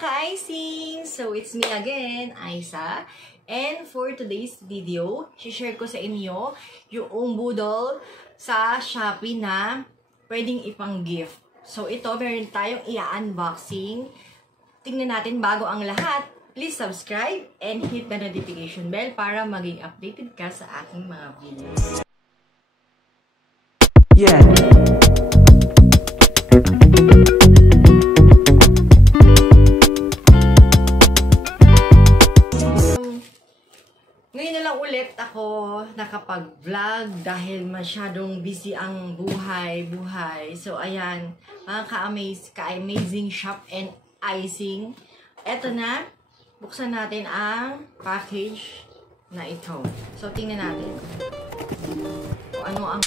ka-icing! So, it's me again, Aisa. And for today's video, share ko sa inyo yung budol sa Shopee na pwedeng ipang-gift. So, ito, meron tayong i-unboxing. Tingnan natin bago ang lahat. Please subscribe and hit the notification bell para maging updated ka sa aking mga videos. Yeah! Ngayon na lang ulit ako nakapag-vlog dahil masyadong busy ang buhay. So, ayan, mga ka-amazing shop and icing. Eto na, buksan natin ang package na ito. So, tingnan natin kung ano ang...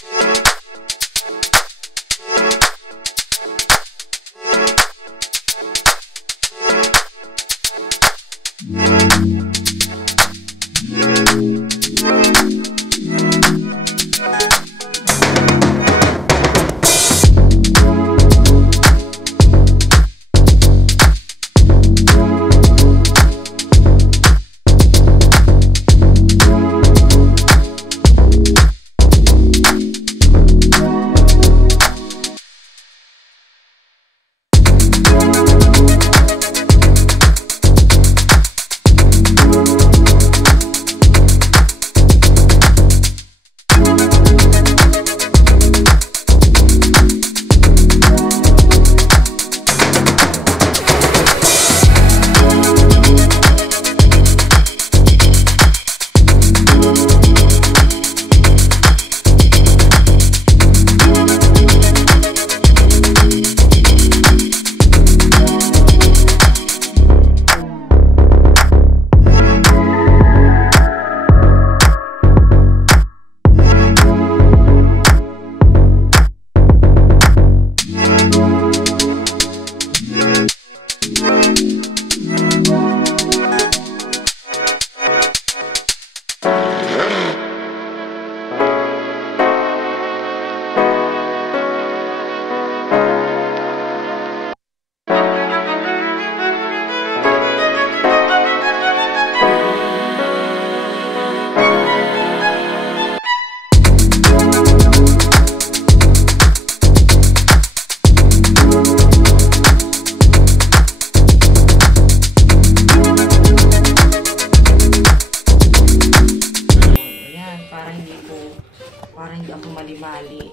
Para hindi ako mali-mali.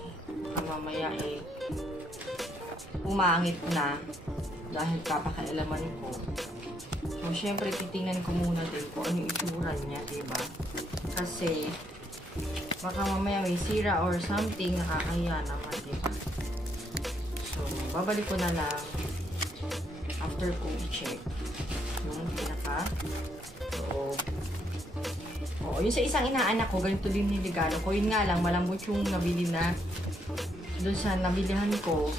Mamaya umangit na dahil kapakailaman ko. So, syempre, titingnan ko muna din kung ano yung itsura niya, diba? Kasi, baka mamaya may sira or something, nakakahiya naman, diba? So, babalik ko na lang after ko i-check yung pinaka. So, yung sa isang inaanak ko, ganito din niligalo ko. Yun nga lang, malambot yung nabili na doon sa nabilihan ko.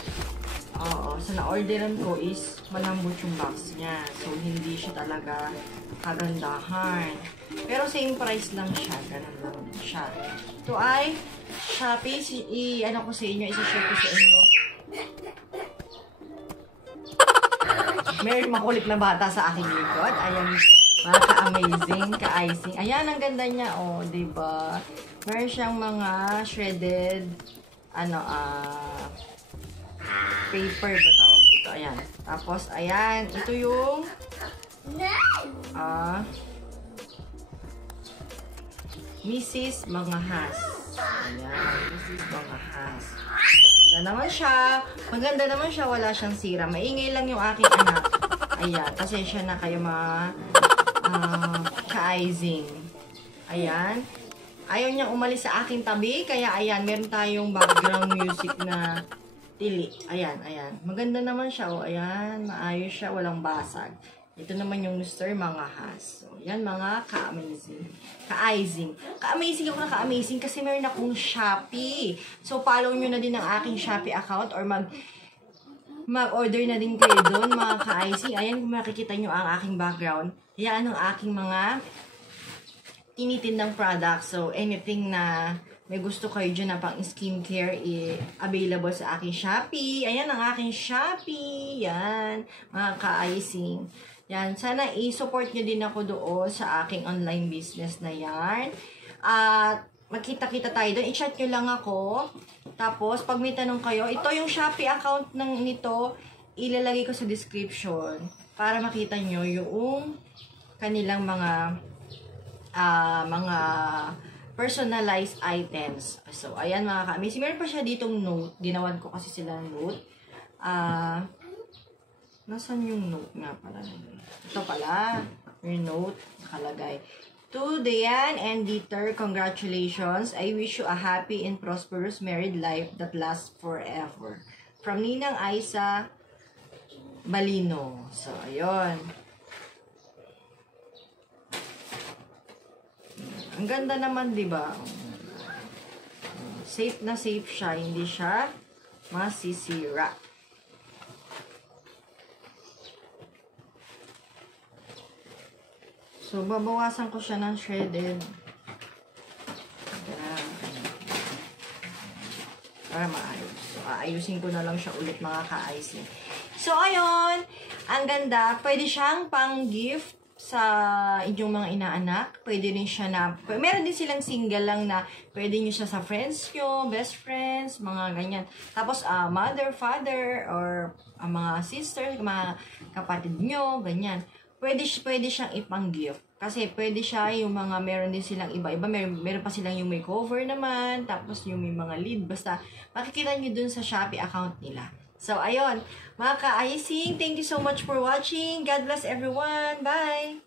Sa na-orderan ko is malambot yung box niya. So, hindi siya talaga kagandahan. Pero same price lang siya. Ganun lang siya. Ito ay Shopee. Ano ko sa inyo, isa-share ko sa inyo. May makulit na bata sa aking likod. Ayan. Mga ka-amazing, ka-icing. Ayan, ang ganda niya, oh, diba? Meron siyang mga shredded, paper ba tawag dito? Ayan. Tapos, ayan, ito yung, Mrs. Mangahas. Ayan, Mrs. Mangahas. Maganda naman siya. Maganda naman siya, wala siyang sira. Maingay lang yung aking anak. Ayan, pasensya na kayo mga ka-icing. Ayan. Ayaw niyang umalis sa aking tabi. Kaya ayan, meron tayong background music na tili. Ayan, ayan. Maganda naman siya. O, ayan. Maayos siya. Walang basag. Ito naman yung Mr. Mangahas. So, ayan mga ka-amazing. Ka-icing. Ka-amazing ako na ka-amazing kasi meron akong Shopee. So, follow nyo na din ang aking Shopee account or mag-order na din kayo doon, mga ka-icing. Ayan, kung makikita nyo ang aking background. Ayan ang aking mga tinitindang products. So, anything na may gusto kayo dyan na pang skincare, available sa aking Shopee. Ayan ang aking Shopee. Yan, mga ka-icing. Yan, sana i-support nyo din ako doon sa aking online business na yan. At magkita-kita tayo doon. I-chat nyo lang ako. Tapos, pag may tanong kayo, ito yung Shopee account nito, ilalagay ko sa description para makita nyo yung kanilang mga personalized items. So, ayan mga ka-amazing. Meron pa siya ditong note. Ginawan ko kasi sila ng note. Nasaan yung note nga pala? Ito pala. Yung note. Nakalagay. To Dayan and Dieter, congratulations. I wish you a happy and prosperous married life that lasts forever. From Ninang Aisa Balino. So, ayun. Ang ganda naman, di ba? Safe na safe siya. Hindi siya masisira. So, babawasan ko siya ng shredded. Para maayos. So, aayusin ko na lang siya ulit mga ka-icing. So, ayun. Ang ganda. Pwede siyang pang-gift sa inyong mga inaanak. Pwede rin siya na, meron din silang single lang na pwede nyo siya sa friends nyo, best friends, mga ganyan. Tapos, mother, father, or mga sister, mga kapatid nyo, ganyan. Pwede siyang ipang-gift. Kasi pwede siya yung mga, meron din silang iba-iba. Meron pa silang yung makeover naman. Tapos yung may mga lead. Basta, makikita nyo dun sa Shopee account nila. So, ayun. Mga ka-icing, thank you so much for watching. God bless everyone. Bye!